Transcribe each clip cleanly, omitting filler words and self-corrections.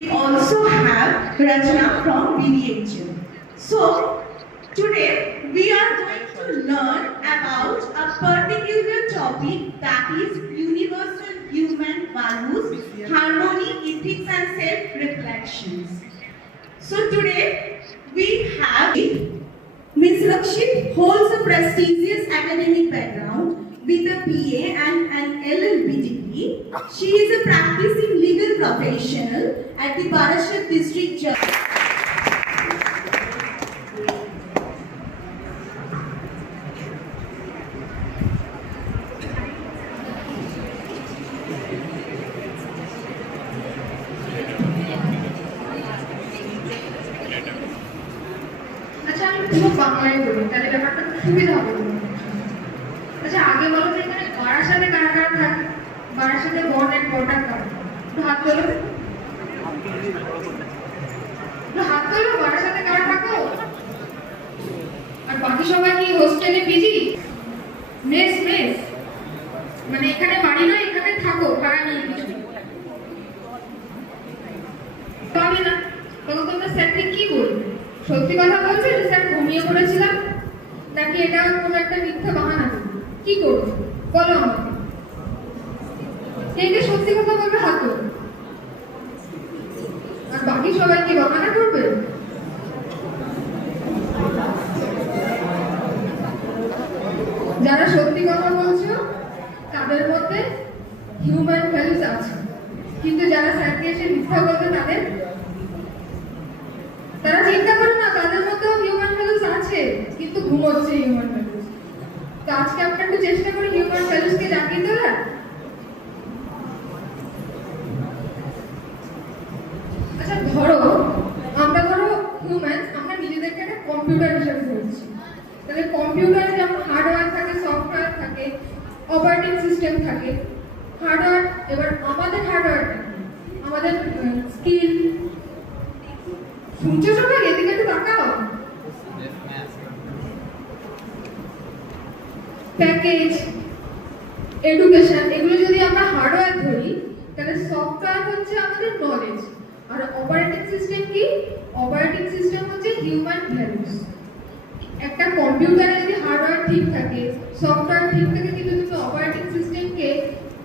We also have Rachna from BBHU. So, today we are going to learn about a particular topic that is universal human values, harmony, ethics and self-reflections. So today we have Ms. Rakshit holds a prestigious academic background with a BA and an LLB degree. She is a practicing legal professional at the Barashat District Judge. আচ্ছা আমি পুরো বাংলায় বলি তাহলে ব্যাপারটা খুব সুবিধা হবে। আচ্ছা আগে বলো তো এখানে বারাসাতে কারা কারা থাকে? বারাসাতে বর্ন এন্ড বর্ডার কারা? একটু হাত তোলো, একটু হাত তোলো। বারাসাতে কারা থাকো? আর বাকি সবাই কি হোস্টেলে পিজি? মেস মেস মানে এখানে বাড়ি নয়, এখানে থাকো ভাড়া নিয়ে কিছু পাবে না। তখন তোমরা স্যারকে কি বলবে? সত্যি কথা বলছে যে স্যার ঘুমিয়ে পড়েছিলাম, নাকি এটা কোনো একটা মিথ্যা বাহানা? কি করবো বলো আমাকে? কে সত্যি কথা বলবে হাত তোলো। আর বাকি সবাই কি বাহানা করবে? যারা সত্যি কথা বলছো তাদের মধ্যে হিউম্যান ভ্যালুস আছে, কিন্তু যারা স্যারকে এসে মিথ্যা বলবে তারা চিন্তা করে না তাদের মধ্যেও হিউম্যান ভ্যালুস আছে, কিন্তু ঘুমোচ্ছে হিউম্যান ভ্যালুস। তো আজকে আমরা একটু চেষ্টা করি হিউম্যান ভ্যালুসকে জাগিয়ে তোলার। আচ্ছা ধরো হিউম্যান আমরা নিজেদেরকে একটা কম্পিউটার হিসেবে ধরছি। তাহলে কম্পিউটারে যেমন হার্ডওয়্যার থাকে, সফটওয়্যার থাকে, অপারেটিং সিস্টেম থাকে। হার্ডওয়্যার, এবার আমাদের হার্ডওয়্যারটা আমাদের স্কিল। শুনছো সবাই? এদিকে একটু তাকাও। প্যাকেজ, এডুকেশন, এগুলো যদি আমরা হার্ডওয়্যার ধরি তাহলে সফটওয়্যার হচ্ছে আমাদের নলেজ। আর অপারেটিং সিস্টেম কি? অপারেটিং সিস্টেম হচ্ছে হিউম্যান ভ্যালুস। একটা কম্পিউটারে যদি হার্ডওয়্যার ঠিক থাকে, সফটওয়্যার ঠিক থাকে, কিন্তু তুমি অপারেটিং সিস্টেমকে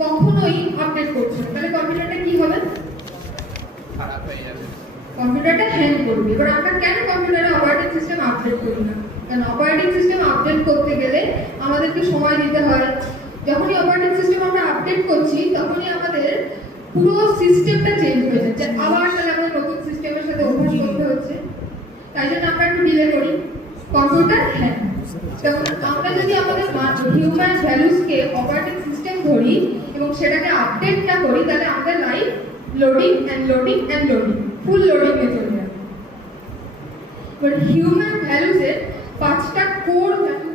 কখনোই আপডেট করছো না, তাহলে কম্পিউটারটা কি হবে? খারাপ হয়ে যাবে, কম্পিউটারটা হ্যাং করবে। এবার আমরা কেন কম্পিউটারে অপারেটিং সিস্টেম আপডেট করি না? কারণ অপারেটিং সিস্টেম আপডেট করতে গেলে আমাদেরকে সময় দিতে হয়। যখনই অপারেটিং সিস্টেম আমরা আপডেট করছি তখনই আমাদের পুরো সিস্টেমটা চেঞ্জ হয়ে যাচ্ছে, আবার তাহলে আমাদের নতুন সিস্টেমের সাথে অভ্যাস করতে হচ্ছে। তাই জন্য আমরা একটু ডিলে করি। Computer hang. তখন আমরা যদি আমাদের হিউম্যান ভ্যালুসকে অপারেটিং সিস্টেম ধরি এবং সেটাকে আপডেট না করি, তাহলে আমাদের life loading and loading and loading, full loading এ চলে যাবে। বাট হিউম্যান ভ্যালুসের 5টা কোর ভ্যালু।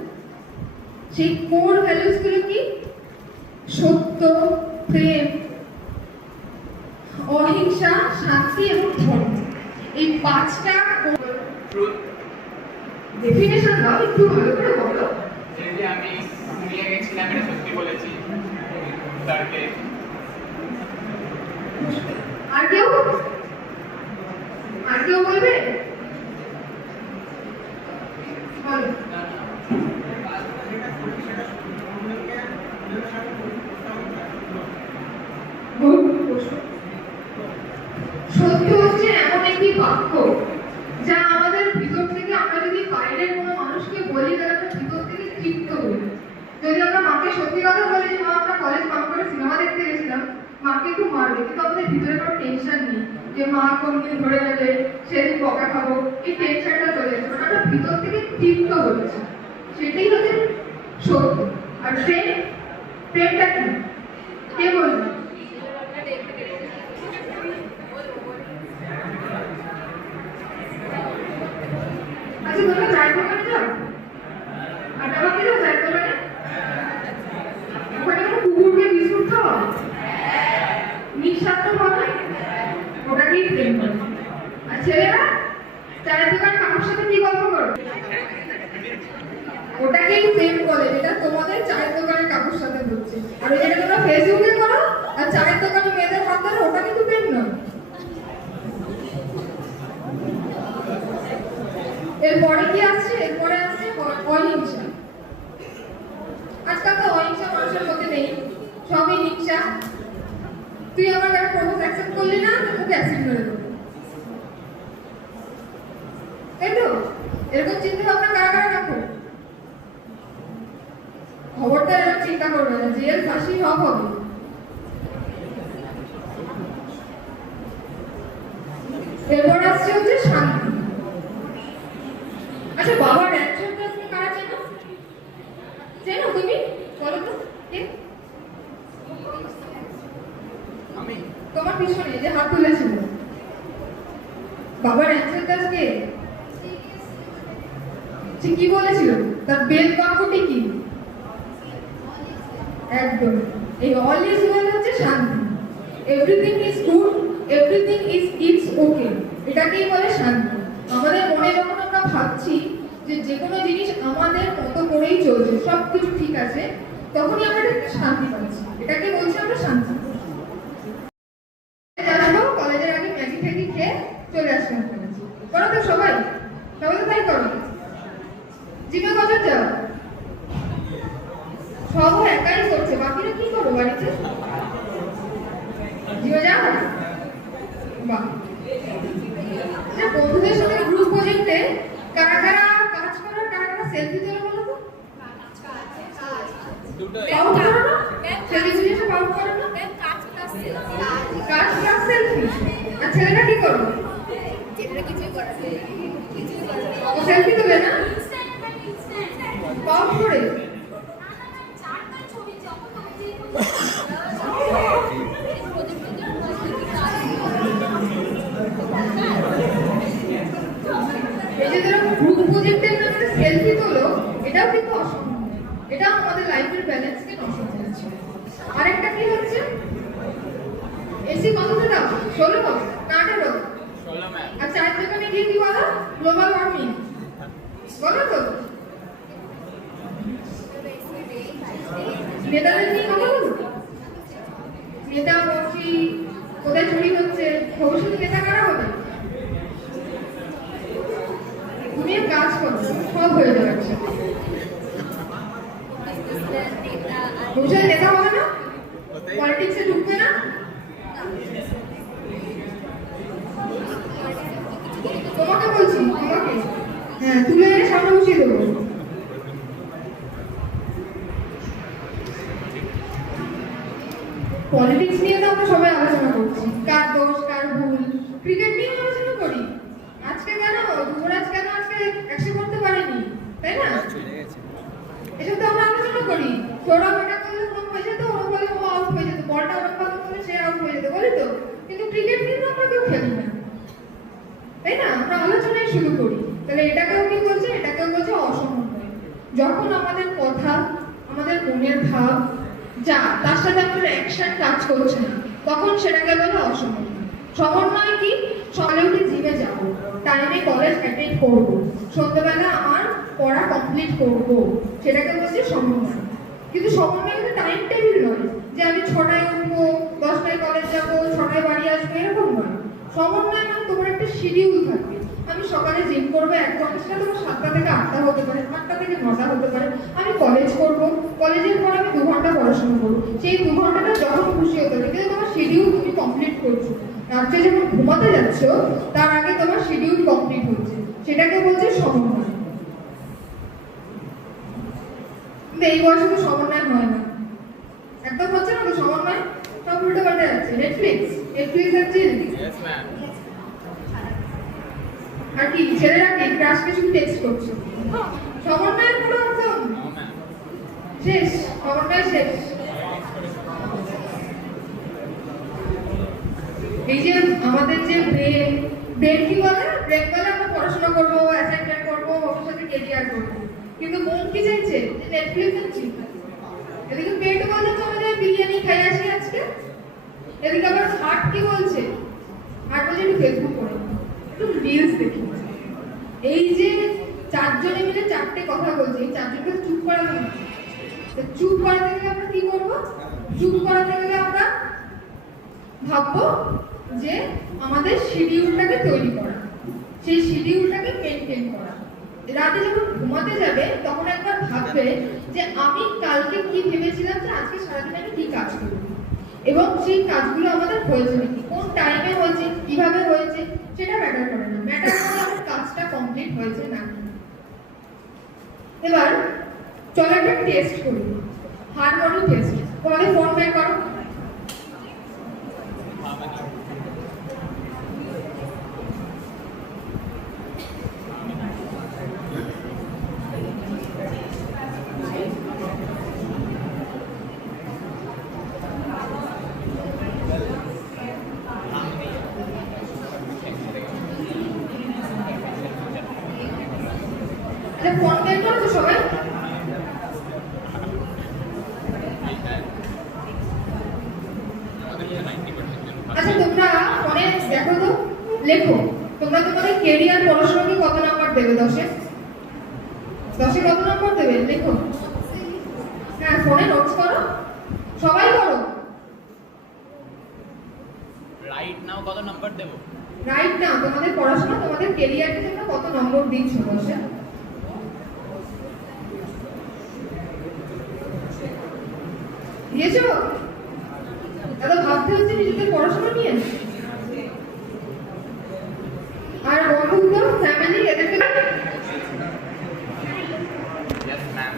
সেই কোর ভ্যালুস গুলো কি? সত্য, প্রেম, অহিংসা, শান্তি এবং ধর্ম। এই 5টা ডেফিনেশন দাও, একটু ভালো করে বলো। এই যে আমি ঘুমিয়ে গেছিলাম, এটা সত্যি বলেছি স্যারকে। আর কেউ বলবে? বলো। সত্য হচ্ছে এমন একটি বাক্য যা আমাদের ভিতর থেকে, আমরা যদি বাইরের কোনো মানুষকে বলি তাহলে আমরা ভিতর থেকে তৃপ্ত হই। যদি আমরা মাকে সত্যি কথা বলি যে মা আমরা কলেজ বাঙ্ক করে সিনেমা দেখতে গেছিলাম, মাকে একটু মারবে, কিন্তু আমাদের ভিতরে কোনো টেনশন নেই যে মা কোনদিন ধরে নেবে, সেদিন বকা খাবো, এই টেনশনটা চলে যাচ্ছে। আমরা ভিতর থেকে তৃপ্ত হচ্ছে, সেটাই হচ্ছে সত্য। আর প্রেমটা কি? কে বলবে? আচ্ছা তোমরা চায়ের দোকানে যাও, আড্ডা মারতে যাও চায়ের দোকানে? ওখানে কোনো কুকুরকে বিস্কুট খাওয়া নিঃস্বার্থ ভাবে, ওটাকেই প্রেম করে। আর ছেলেরা চায়ের দোকানে কাকুর সাথে কি গল্প করো? ওটাকেই প্রেম করে, যেটা তোমাদের চায়ের দোকানে কাকুর সাথে হচ্ছে। আর যেটা তোমরা ফেসবুকে করো আর চায়ের দোকানে মেয়েদের হাত ধরো, ওটা কিন্তু প্রেম নয়। এরপরে কি আসছে? এরপরে আসছে অহিংসা। আজকাল তো অহিংসা মানুষের মধ্যে নেই, সবই হিংসা। তুই আমার কাছে প্রপোজ অ্যাকসেপ্ট করলি না, তোকে অ্যাসিড মেরে দেবো, তাই তো? এরকম চিন্তা ভাবনা কারা কারা রাখো? খবরটা এরকম চিন্তা করবে না, জেল ফাঁসি সব হবে। এরপর আসছে হচ্ছে শান্তি। আচ্ছা, বাবার অ্যানসারটা তুমি কারা চেনো? চেনো তুমি? বলো তো কে? আমি তোমার পিছনে যে হাত তুলেছিল, বাবার অ্যানসারটা কে? সে কি বলেছিল? তার বেদ বাক্যটি কি? একদম, এই অল ইজ ওয়েল হচ্ছে শান্তি। Everything is good, everything is it's okay, এটাকেই বলে শান্তি। আমাদের মনে যখন আমরা ভাবছি যে কোনো জিনিস আমাদের মতো করেই চলছে, সব কিছু ঠিক আছে, তখনই আমরা একটা শান্তি পাচ্ছি, এটাকে বলছি আমরা শান্তি। আসবো কলেজের আগে ম্যাগি ট্যাগি খেয়ে চলে আসলাম কলেজে। করো তো সবাই, সবাই তো তাই করো। জিমে কজন যাও? সব একাই করছে, বাকিরা কি করো বাড়িতে? জিমে যাও? বাহ। বন্ধুদের সাথে গ্রুপ প্রজেক্টে কারা কারা কাজ করো, কারা কারা সেলফি তোলো বলো তো? পাউট করো না? সেলফি এসে পাউট করো না? কাজ প্লাস সেলফি। আর ছেলেরা কি করো? ও সেলফি তোলে না? পাউট করে? এই যে ধরো গ্রুপ প্রজেক্টের নামে সেলফি তোলো, এটাও কিন্তু অসম্ভব, এটা আমাদের লাইফের ব্যালেন্সকে নষ্ট করছে। আরেকটা কি হচ্ছে? এসি কতটা দাম? 16 না 18? আর চায়ের দোকানে গিয়ে কি বলো? গ্লোবাল ওয়ার্মিং বলো তো? নেতাদের নিয়ে কথা বলো, নেতা মন্ত্রী কোথায় চুরি হচ্ছে, ভবিষ্যতে নেতা কারা হবে? তুমি কাজ করো, সব হয়ে যাবে। ভবিষ্যতে নেতা হবে না, পলিটিক্সে ঢুকবে না। তোমাকে বলছি, তোমাকে হ্যাঁ তুলে এনে সামনে বসিয়ে দেবো। পলিটিক্স নিয়ে তো আমরা সবাই আলোচনা করছি, কার দোষ কার ভুল। ক্রিকেট নিয়ে আলোচনা করি, আজকে কেন যুবরাজ কেন আজকে 100 করতে পারেনি, তাই না? এসব তো আমরা আলোচনা করি। তোরা ওটা করলে কম হয়ে যেত, ওরা বলে ও আউট হয়ে যেত, বলটা ওরা ভালো করলে সে আউট হয়ে যেত, বলি তো? কিন্তু ক্রিকেট নিয়ে তো আমরা কেউ খেলি না, তাই না? আমরা আলোচনাই শুরু করি। তাহলে এটাকেও কি বলছে? এটাকেও বলছে অসমন্বয়। যখন আমাদের কথা, আমাদের মনের ভাব যা, তার সাথে আমাদের অ্যাকশন কাজ করছে না, তখন সেটাকে বলে অসমন্বয়। সমন্বয় কি? সকালে উঠে জিমে যাবো, টাইমে কলেজ অ্যাটেন্ড করবো, সন্ধ্যাবেলা আমার পড়া কমপ্লিট করবো, সেটাকে বলছে সমন্বয়। কিন্তু সমন্বয় কিন্তু টাইম টেবিল নয় যে আমি 6টায় উঠবো, 10টায় কলেজ যাবো, 6টায় বাড়ি আসবো, এরকম নয়। সমন্বয় মানে তোমার একটা শিডিউল থাকবে। আমি সকালে জিম করবো 1 ঘন্টা, সেটা তোমার 7টা থেকে 8টা হতে পারে, 8টা থেকে 9টা হতে পারে। আমি কলেজ করবো, কলেজের পর আমি 2 ঘন্টা পড়াশোনা করবো, সেই 2 ঘন্টাটা যখন খুশি হতে পারে, কিন্তু তোমার শিডিউল তুমি কমপ্লিট করছো। রাত্রে যখন ঘুমাতে যাচ্ছ তার আগে তোমার শিডিউল কমপ্লিট হচ্ছে, সেটাকে বলছে সমন্বয়। কিন্তু এই বয়সে তো সমন্বয় হয় না, একদম হচ্ছে না তো সমন্বয়, সব উল্টো পাল্টে যাচ্ছে। নেটফ্লিক্স আর চিল। আর কি ছেলেরা কি ক্রাশকে শুধু টেক্সট করছে, সমন্বয়ের পুরো একদম শেষ, সমন্বয় শেষ। এই যে আমাদের যে ব্রেন কি বলে? ব্রেন বলে আমরা পড়াশোনা করবো, অ্যাসাইনমেন্ট করবো, ভবিষ্যতে কেরিয়ার করবো। কিন্তু মন কি চাইছে? যে নেটফ্লিক্স দেখছি। এদিকে পেট বলছে আমাদের বিরিয়ানি খাই আসি আজকে, এদিকে আবার হার্ট কি বলছে? হার্ট বলছে একটু ফেসবুক করো, একটু রিলস দেখি। এই যে 4 জনে মিলে 4টে কথা বলছে, এই 4 জনকে চুপ করানো না। চুপ করাতে গেলে আমরা কি করবো? চুপ করাতে গেলে আমরা ভাববো যে আমাদের শিডিউলটাকে তৈরি করা, সেই শিডিউলটাকে মেনটেন করা। রাতে যখন ঘুমাতে যাবে তখন একবার ভাববে যে আমি কালকে কি ভেবেছিলাম যে আজকে সারাদিন আমি কি কাজ করব, এবং সেই কাজগুলো আমাদের হয়েছে নাকি, কোন টাইমে হয়েছে, কিভাবে হয়েছে, সেটা ম্যাটার করে না, ম্যাটার করে আমার কাজটা কমপ্লিট হয়েছে নাকি। এবার চলো একটা টেস্ট করি, হারমোনি টেস্ট। তোমাদের ফোন বের করো। ফোন বের করো তো সবাই। আচ্ছা তোমরা ফোনে দেখো তো, লেখো তোমরা তোমাদের কেরিয়ার পড়াশোনাকে কত নাম্বার দেবে? 10-এ কত নাম্বার দেবে লেখো। হ্যাঁ ফোনে নোটস করো, সবাই করো। রাইট নাও কত নাম্বার দেব? রাইট নাও তোমাদের পড়াশোনা, তোমাদের কেরিয়ারকে তোমরা কত নম্বর দিচ্ছ 10-এ? দিয়েছো? দাদা ভাবতে হচ্ছে নিজেদের পড়াশোনা নিয়ে। আর বন্ধুত্ব, ফ্যামিলি, এদেরকে ইয়েস ম্যাম।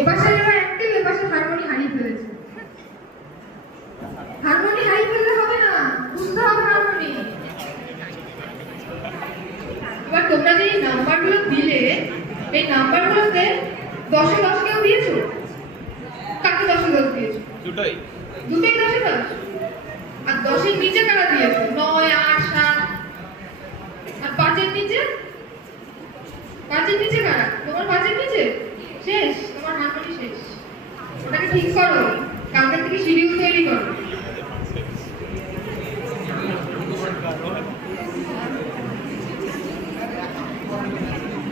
এপাশে যারা অ্যাক্টিভ, এপাশে হারমোনি হারিয়ে ফেলেছে। হারমোনি হারিয়ে ফেললে হবে না, বুঝতে হবে হারমোনি। এবার তোমরা যে এই নাম্বারগুলো দিলে, এই নাম্বারগুলোতে 10-এ 10 কেউ দিয়েছো? কাকে 10-এ 10 দিয়েছো? দুটোই। দুটোই 10-এ 10? আর 10-এর নিচে কারা দিয়েছো? 9, 8, 7। আর 5-এর নিচে? 5-এর নিচে কারা? তোমার 5-এর নিচে শেষ, তোমার হারমোনি শেষ। ওটাকে ঠিক করো, কালকে থেকে শিডিউল তৈরি করো।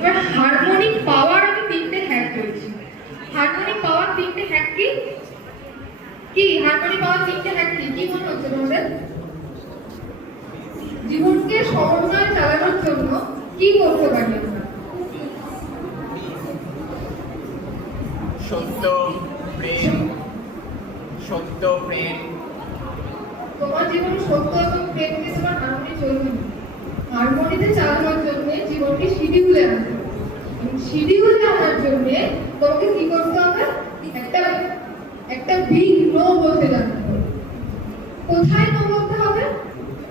এবার হারমোনিক পাওয়ার আমি 3টে হ্যাক করেছি। হারমোনিক পাওয়ার 3টে হ্যাক কি কি? হারমোনিক পাওয়ার 3টে হ্যাক কি কি মনে হচ্ছে তোমাদের? জীবনকে সমন্বয়ে চালানোর জন্য কি করতে পারি আমরা? সত্য, প্রেম, সত্য, প্রেম। তোমার জীবনে সত্য এবং প্রেম দিয়ে তোমার হারমোনি চলবে না। হারমোনিতে চালানোর জন্য জীবনকে শিডিউলে আনতে হবে। শিডিউলে আনার জন্য তোমাকে কি করতে হবে? একটা বিগ নো বলতে জানতে হবে। কোথায় নো বলতে হবে?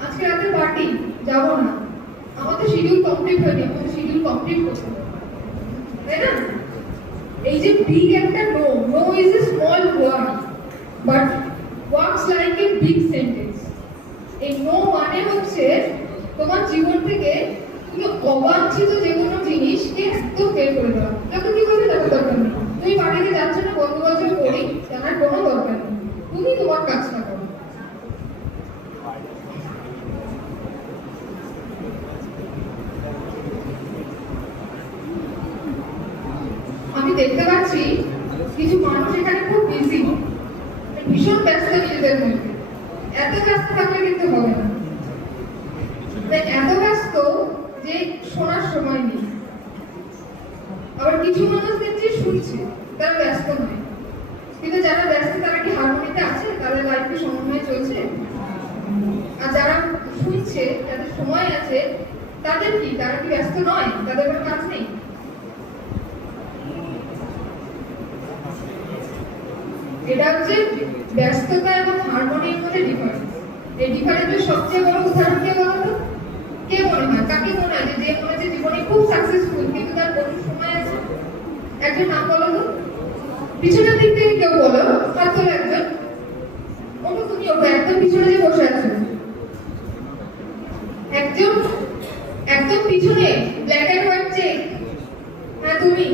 আজকে রাতে পার্টি যাবো না, আমার তো শিডিউল কমপ্লিট হয়নি, আমাকে শিডিউল কমপ্লিট করতে হবে, তাই না? এই যে বিগ একটা no, no is a small word but works like a big sentence. এই নো মানে হচ্ছে তোমার জীবন থেকে তুমি অবাঞ্ছিত যে কোনো জিনিসকে একদম বের করে দাও। যখন কি করবে তার দরকার নেই, তুমি বাড়িতে যাচ্ছ না, বন্ধু বান্ধব করি জানার কোনো দরকার নেই, তুমি তোমার কাজটা করো। আমি দেখতে পাচ্ছি কিছু মানুষ এখানে খুব বিজি, ভীষণ ব্যস্ত নিজেদের মধ্যে। এত ব্যস্ত থাকলে কিন্তু হবে না, এত ব্যস্ত যে শোনার সময় নেই। আবার কিছু মানুষ দেখছি শুনছে, তারা ব্যস্ত নয়। কিন্তু যারা ব্যস্ত তারা কি হারমোনিতে আছে? তাদের লাইফে সমন্বয় চলছে? আর যারা শুনছে, যাদের সময় আছে, তাদের কি, তারা কি ব্যস্ত নয়? তাদের কোনো কাজ নেই? এটা হচ্ছে ব্যস্ততা এবং হারমোনির মধ্যে ডিফারেন্স। এই ডিফারেন্সের সবচেয়ে বড় উদাহরণ কে বলো তো? কে মনে হয়, কাকে মনে হয় যে মনে হচ্ছে জীবনে খুব সাকসেসফুল কিন্তু তার প্রচুর সময় আছে? একজন নাম বলো তো, পিছনের দিক থেকে কেউ বলো, হাত তোলো একজন। ওটা তুমি ওঠো, একদম পিছনে যে বসে আছো, একজন একদম পিছনে ব্ল্যাক এন্ড হোয়াইট চেক। হ্যাঁ তুমি।